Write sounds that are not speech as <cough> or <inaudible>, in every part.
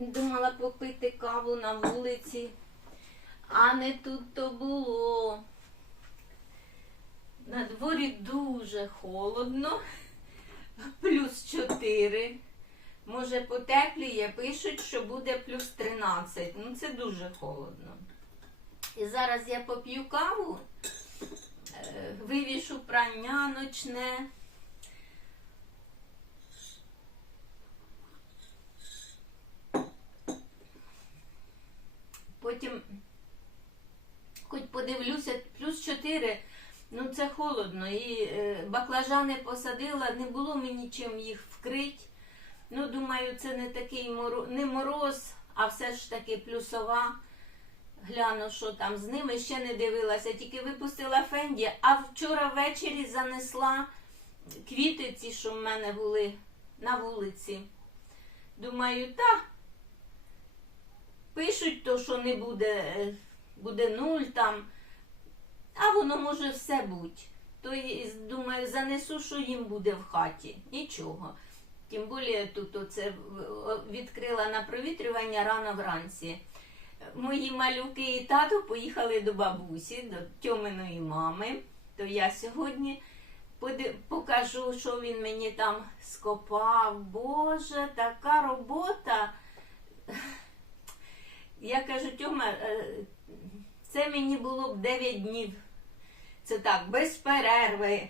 Думала попити каву на вулиці, а не тут то було. На дворі дуже холодно, плюс 4. Може потепліє, пишуть, що буде плюс 13. Ну це дуже холодно. І зараз я поп'ю каву, е, вивішу прання ночне. Потім хоч подивлюся, плюс 4, ну це холодно. І е, баклажани посадила, не було мені чим їх вкрити. Ну, думаю, це не такий мороз, не мороз, а все ж таки плюсова. Гляну, що там з ними ще не дивилася, тільки випустила фенді, а вчора ввечері занесла квіти ці, що в мене були на вулиці. Думаю, та пишуть то, що не буде, е, буде нуль там, а воно може все бути. То думаю, занесу, що їм буде в хаті. Нічого. Тим більше тут оце відкрила на провітрювання рано вранці. Мої малюки і тато поїхали до бабусі, до Тьоминої мами. То я сьогодні покажу, що він мені там скопав. Боже, така робота. Я кажу, Тьома, е, це мені було б 9 днів. Це так, без перерви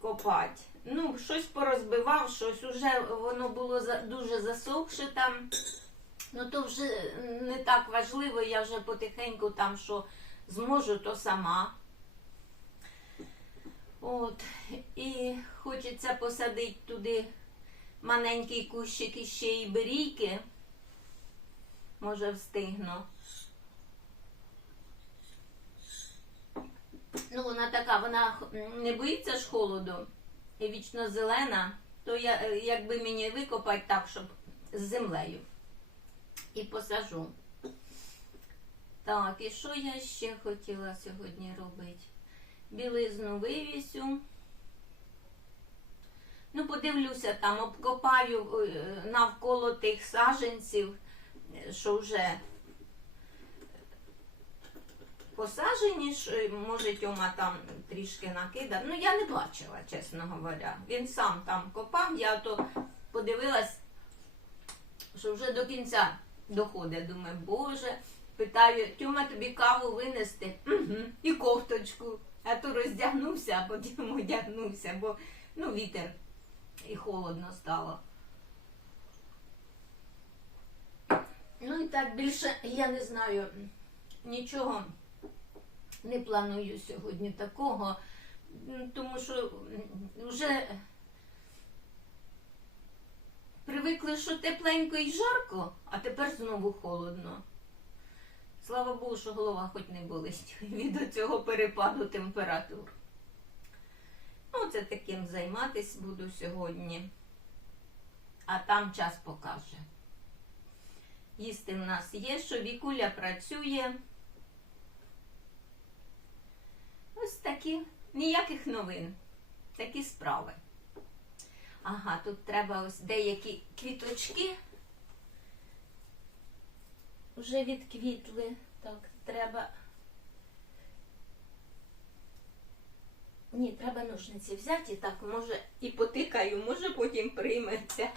копати. Ну, щось порозбивав, щось уже воно було дуже засохше там. Ну то вже не так важливо, я вже потихеньку там що зможу, то сама. От. І хочеться посадити туди маленький кущик іще і берійки. Може встигну. Ну, вона така, вона не боїться ж холоду і вічно зелена, то я, е, якби мені викопати так, щоб з землею. І посажу. Так, і що я ще хотіла сьогодні робити? Білизну вивісю. Ну, подивлюся там, обкопаю е, навколо тих саженців, що вже посажені, е, може Тьома там трішки накидав. Ну, я не бачила, чесно говоря. Він сам там копав, я то подивилась, що вже до кінця доходить. Думаю, боже, питаю, Тьома тобі каву винести угу. і кофточку. А то роздягнувся, а потім одягнувся, бо ну, вітер і холодно стало. Ну і так більше я не знаю нічого не планую сьогодні такого, тому що вже привикли, що тепленько і жарко, а тепер знову холодно. Слава Богу, що голова хоч не болить <laughs> від цього перепаду температур. Ну, це таким займатися буду сьогодні. А там час покаже. Їсти в нас є, що Вікуля працює. Ось такі ніяких новин, такі справи. Ага, тут треба ось деякі квіточки. Вже відквітли. Так, треба. Ні, треба ножниці взяти, так, може, і потикаю, може потім прийметься.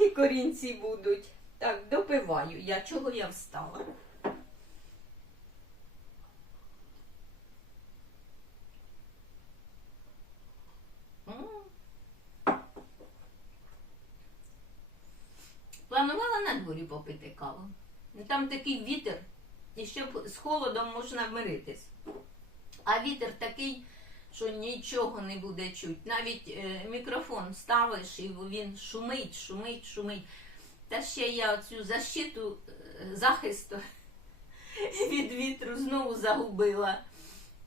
І корінці будуть. Так, допиваю я. Чого я встала? Планувала на дворі попити каву. Ну, Там такий вітер, і щоб з холодом можна вмиритись. А вітер такий, що нічого не буде чуть. Навіть е, мікрофон ставиш і він шумить, шумить, шумить. Та ще я оцю защиту е, захисту <laughs> від вітру знову загубила.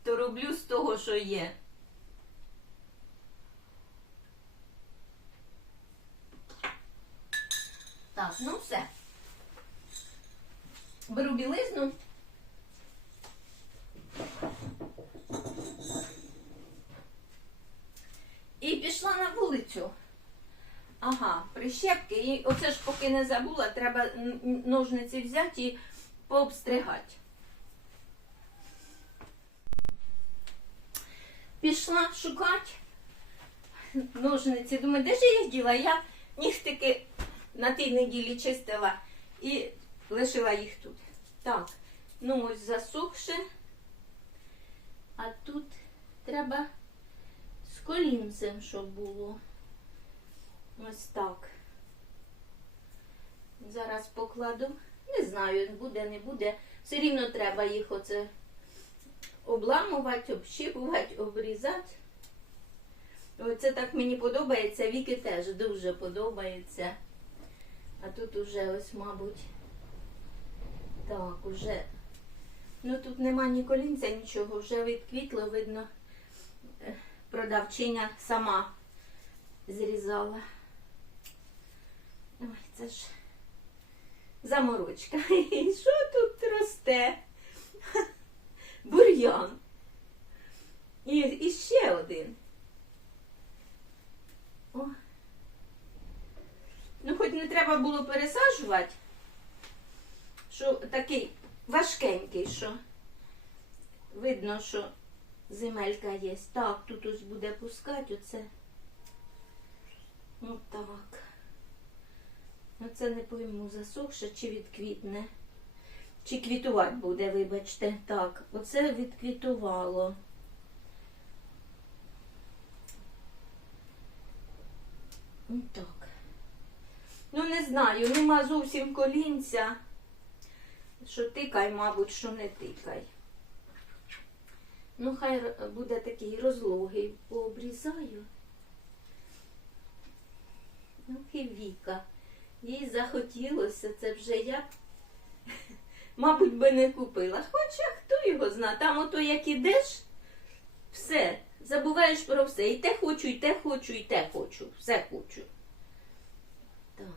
То роблю з того, що є. Так, ну все. Беру білизну. І пішла на вулицю. Ага, прищепки. І оце ж поки не забула, треба ножниці взяти і пообстригати. Пішла шукати ножниці. Думаю, де ж я їх діла? Я нігтики на тій неділі чистила і лишила їх тут. Так, ну ось засохше. А тут треба з колінцем, щоб було. Ось так. Зараз покладу. Не знаю, буде, не буде. Все рівно треба їх оце обламувати, общипувати, обрізати. Оце так мені подобається. Віки теж дуже подобається. А тут уже ось, мабуть, так, уже. Ну тут нема ні колінця, нічого, вже відквітло, видно, е, продавчиня сама зрізала. Ой, це ж заморочка. <laughs> І що тут росте? Бур'ян. І, і ще один. О. Ну, хоч не треба було пересаджувати, що такий важкенький, що видно, що земелька є. Так, тут ось буде пускати оце. Отак. Оце не пойму, засохше чи відквітне. Чи квітувати буде, вибачте. Так, оце відквітувало. Так. Ну, не знаю, нема зовсім колінця. Що тикай, мабуть, що не тикай. Ну, хай буде такий розлогий, пообрізаю. Ну, і Віка. Їй захотілося, це вже я, <laughs> мабуть, би не купила. Хоча хто його зна, там ото як ідеш, все, забуваєш про все. І те хочу, і те хочу, і те хочу. Все хочу. Так.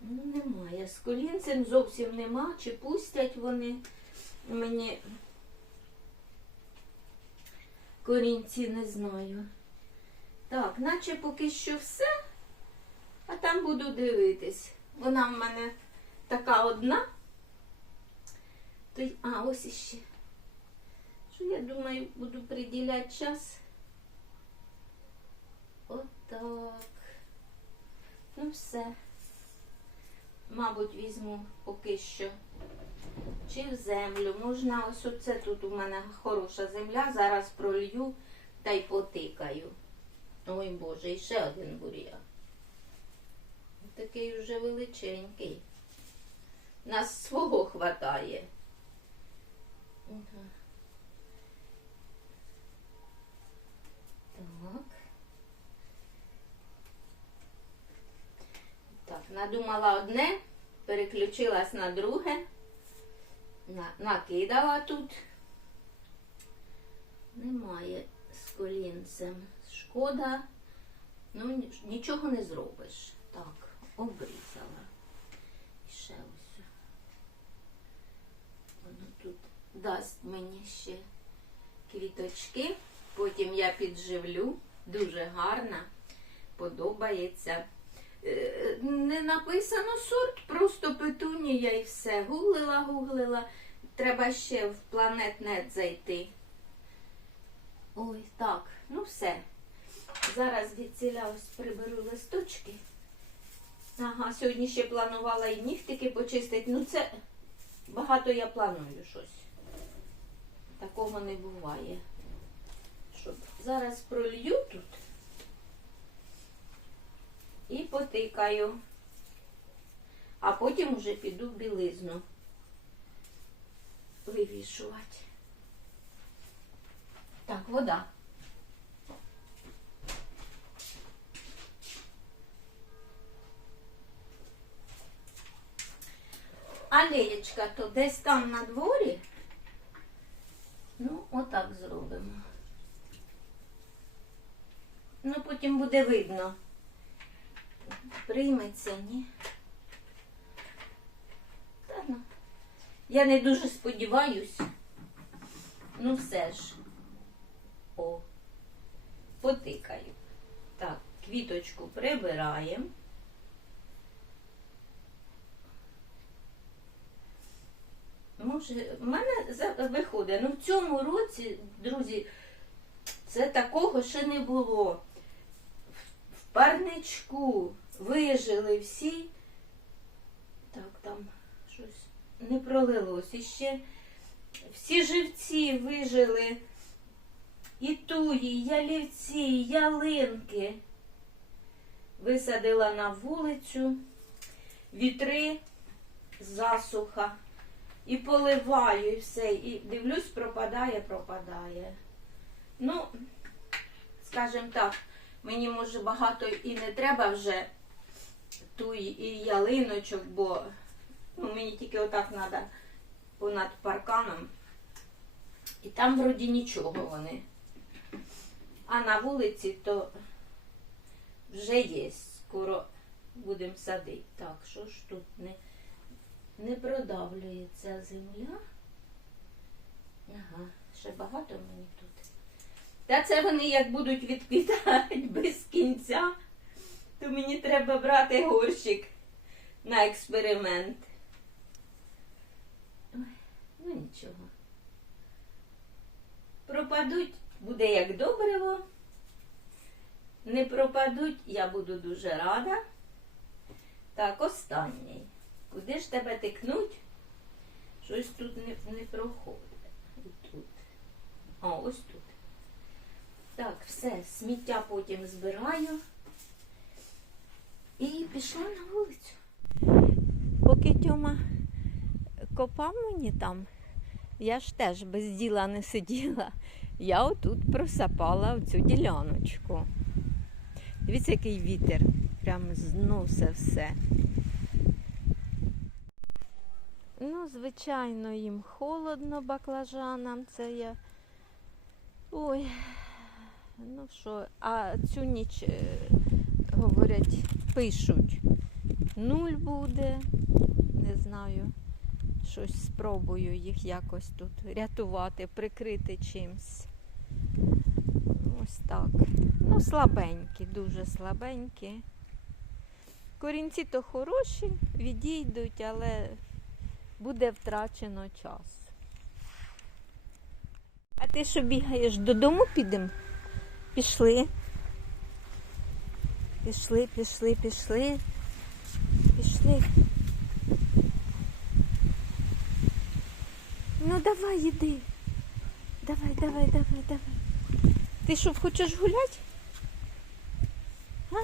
Ну, немає. З колінцем зовсім нема. Чи пустять вони мені корінці, не знаю. Так, наче поки що все, а там буду дивитись. Вона в мене така одна. А, ось іще. Що я думаю, буду приділяти час. Отак. Ну все. Мабуть, візьму поки що. Чи в землю. Можна ось оце тут у мене хороша земля. Зараз пролью та й потикаю. Ой Боже, і ще один бур'ян. Такий вже величенький. Нас свого хватає. Так. Так, надумала одне, переключилась на друге, накидала тут. Немає з колінцем. Шкода. Ну, нічого не зробиш. Так, обрізала. І ще ось. Воно тут дасть мені ще квіточки. Потім я підживлю. Дуже гарна. Подобається. Не написано сорт, просто петунія і все. Гуглила, гуглила. Треба ще в планетнет зайти. Ой, так, ну все. Зараз відціля ось приберу листочки. Ага, сьогодні ще планувала і нігтики почистити. Ну це багато я планую щось. Такого не буває. Щоб зараз пролью тут і потикаю. А потім уже піду білизну вивішувати. Так, вода. Алеєчка то десь там на дворі. Ну, отак зробимо. Ну, потім буде видно. Прийметься, ні. Та ну. Я не дуже сподіваюсь. Ну все ж. О, потикаю. Так, квіточку прибираємо. Може, в мене виходить. Ну, в цьому році, друзі, це такого ще не було. В парничку вижили всі. Так, там щось не пролилось. І ще всі живці вижили. І туї, ялівці, ялинки. Висадила на вулицю, вітри, засуха. І поливаю, і все. І дивлюсь, пропадає, пропадає. Ну, скажімо так, мені може багато і не треба вже туй і ялиночок, бо ну, мені тільки отак треба понад парканом. І там вроді нічого вони. А на вулиці то вже є. Скоро будемо садити. Так, що ж тут не, не продавлюється земля. Ага, ще багато мені тут. Та це вони як будуть відквітати <laughs> без кінця, то мені треба брати горщик на експеримент. Ой, ну нічого. Пропадуть, буде як добриво. Не пропадуть, я буду дуже рада. Так, останній. Куди ж тебе тикнуть? Щось тут не, не проходить. Тут. А, ось тут. Так, все, сміття потім збираю. І пішла на вулицю. Поки Тьома копав мені там, я ж теж без діла не сиділа. Я отут просапала в цю діляночку. Дивіться, який вітер. Прям зносить все. Ну, звичайно, їм холодно баклажанам. Це я. Ой, ну що, а цю ніч, е, говорять, пишуть, нуль буде. Не знаю. Щось спробую їх якось тут рятувати, прикрити чимсь. Ось так. Ну, слабенькі, дуже слабенькі. Корінці то хороші, відійдуть, але буде втрачено час. А ти що бігаєш додому підемо? Пішли. Пішли, пішли, пішли. Пішли. Ну давай, іди. Давай, давай, давай, давай. Ти що, хочеш гуляти? А?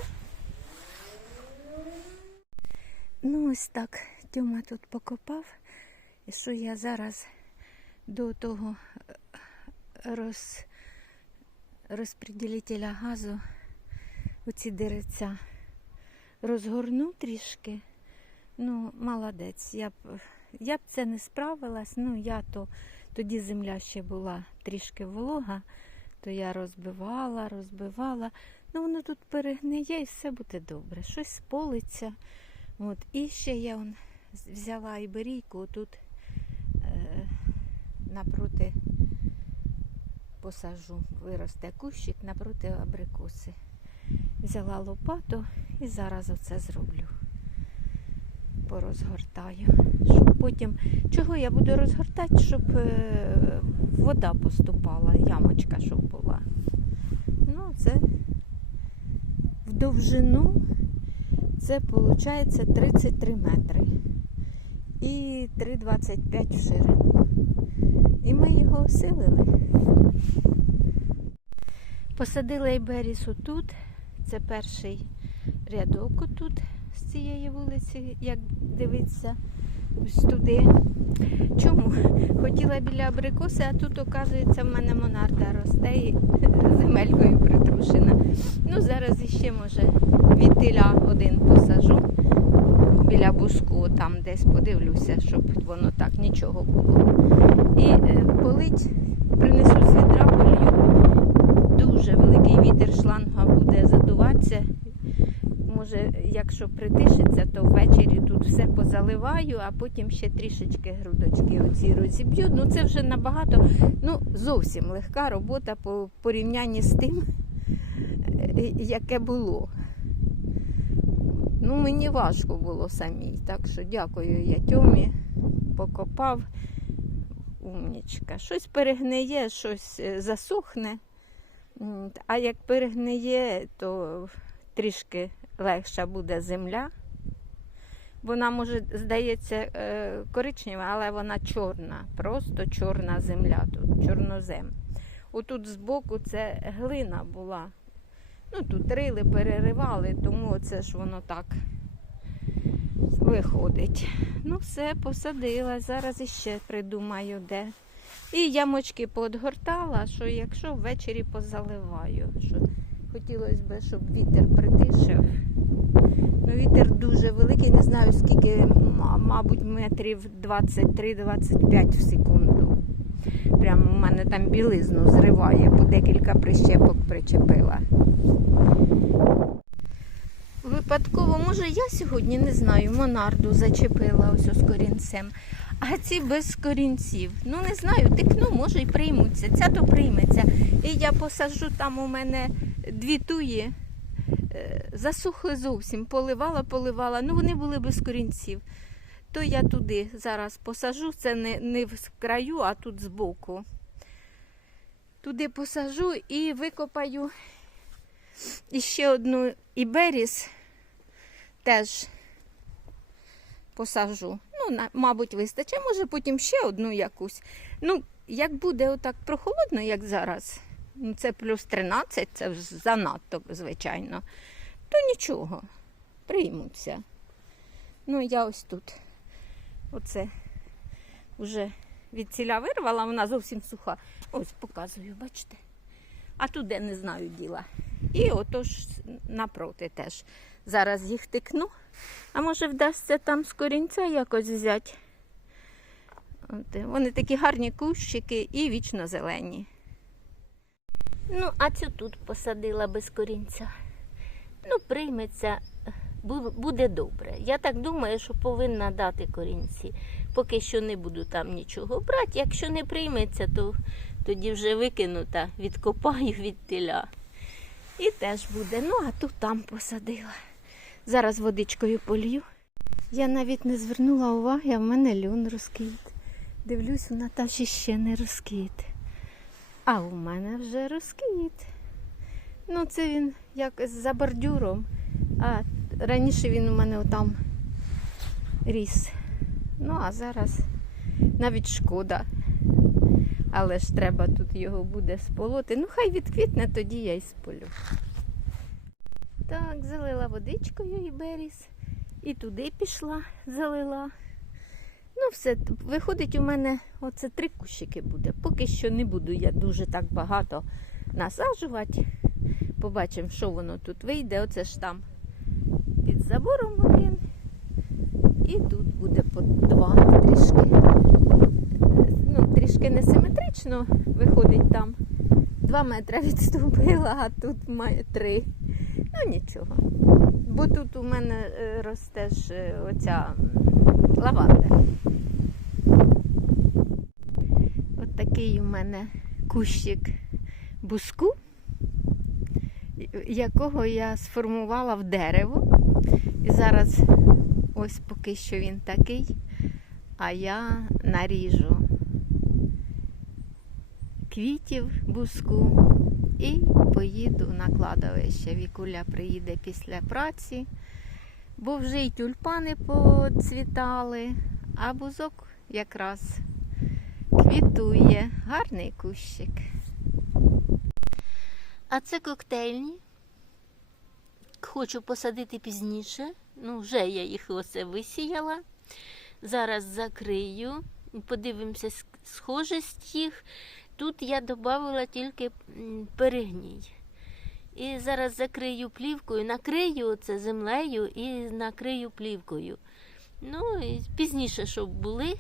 Ну, ось так. Тьома тут покопав. І що я зараз до того е, роз, розподілителя газу оці деревця розгорну трішки. Ну, молодець. Я б, я б це не справилась. Ну, я то тоді земля ще була трішки волога, то я розбивала, розбивала. Ну, воно тут перегниє і все буде добре. Щось сполиться. От. І ще я он, взяла іберійку тут е, напроти посажу, виросте кущик напроти абрикоси. Взяла лопату і зараз оце зроблю. Порозгортаю. Щоб потім. Чого я буду розгортати, щоб е, вода поступала, ямочка, щоб була. Ну, це в довжину це виходить 33 метри і 3,25 в ширину. І ми його осилили. Посадила Іберісу тут. Це перший рядок отут з цієї вулиці, як дивиться ось туди. Чому? Хотіла біля абрикоси, а тут, оказується, в мене монарда росте і <laughs> земелькою притрушена. Ну, зараз іще, може, відтиля один посажу біля буску, там десь подивлюся, щоб воно так нічого було. І е, полить, принесу з відра, полью. Дуже великий вітер шланга буде задуватися. Може, якщо притишиться, то ввечері тут все позаливаю, а потім ще трішечки грудочки оці розіб'ю. Ну це вже набагато, ну зовсім легка робота по порівнянні з тим, яке було. Ну, мені важко було самій, так що дякую я Тьомі, покопав. Умнічка. Щось перегниє, щось е, засохне. А як перегниє, то трішки легша буде земля. Вона може, здається, е, коричнева, але вона чорна, просто чорна земля тут, чорнозем. Отут збоку це глина була. Ну, тут рили, переривали, тому це ж воно так виходить. Ну, все, посадила. Зараз іще придумаю де. І ямочки поодгортала, що якщо ввечері позаливаю. Що хотілося б, щоб вітер притишив. Ну, вітер дуже великий, не знаю скільки, мабуть, метрів 23-25 в секунду. Прямо у мене там білизну зриває, по декілька прищепок причепила. Випадково, може, я сьогодні не знаю, монарду зачепила ось з корінцем. А ці без корінців. Ну не знаю, тикну, може і приймуться. Ця то прийметься. І я посаджу там у мене дві туї. е, Засухли зовсім, поливала, поливала. Ну вони були без корінців. То я туди зараз посажу, це не, не в краю, а тут збоку. Туди посажу і викопаю іще одну іберіс теж посажу. Ну, мабуть, вистачить, може потім ще одну якусь. Ну, як буде отак прохолодно, як зараз, ну, це плюс 13, це занадто, звичайно, то нічого, приймуться. Ну, я ось тут. Оце вже від ціля вирвала, вона зовсім суха. Ось показую, бачите. А тут де не знаю діла. І отож напроти теж. Зараз їх тикну. А може вдасться там з корінця якось взяти. От, вони такі гарні кущики і вічно зелені. Ну, а цю тут посадила без корінця. Ну, прийметься, буде добре. Я так думаю, що повинна дати корінці. Поки що не буду там нічого брати. Якщо не прийметься, то тоді вже викину та відкопаю від теля. І теж буде. Ну, а тут там посадила. Зараз водичкою полью. Я навіть не звернула уваги, а в мене льон розквіт. Дивлюсь, у Наташі ще не розквіт. А у мене вже розквіт. Ну, це він як за бордюром. А раніше він у мене отам ріс. Ну, а зараз навіть шкода. Але ж треба тут його буде сполоти. Ну, хай відквітне, тоді я й сполю. Так, залила водичкою і беріз. І туди пішла, залила. Ну, все, виходить, у мене оце три кущики буде. Поки що не буду я дуже так багато насаджувати. Побачимо, що воно тут вийде. Оце ж там під забором один. І тут буде по два трішки. Ну, трішки несиметрично виходить там. Два метри <laughs> відступила, а тут має три. Ну нічого. Бо тут у мене е, росте ж е, оця лаванда. От такий у мене кущик буску, якого я сформувала в дерево. І зараз ось поки що він такий, а я наріжу квітів буску і поїду на кладовище. Вікуля приїде після праці, бо вже й тюльпани поцвітали, а бузок якраз квітує. Гарний кущик. А це коктейльні. Хочу посадити пізніше. Ну, вже я їх оце висіяла. Зараз закрию. Подивимося схожість їх. Тут я додала тільки перегній. І зараз закрию плівкою, накрию це землею і накрию плівкою. Ну, і пізніше, щоб були.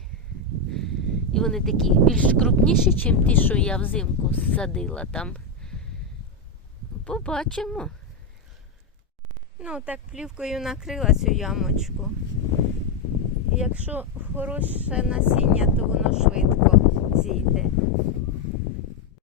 І вони такі більш крупніші, ніж ті, що я взимку садила там. Побачимо. Ну, так плівкою накрила цю ямочку. Якщо хороше насіння, то воно швидко зійде.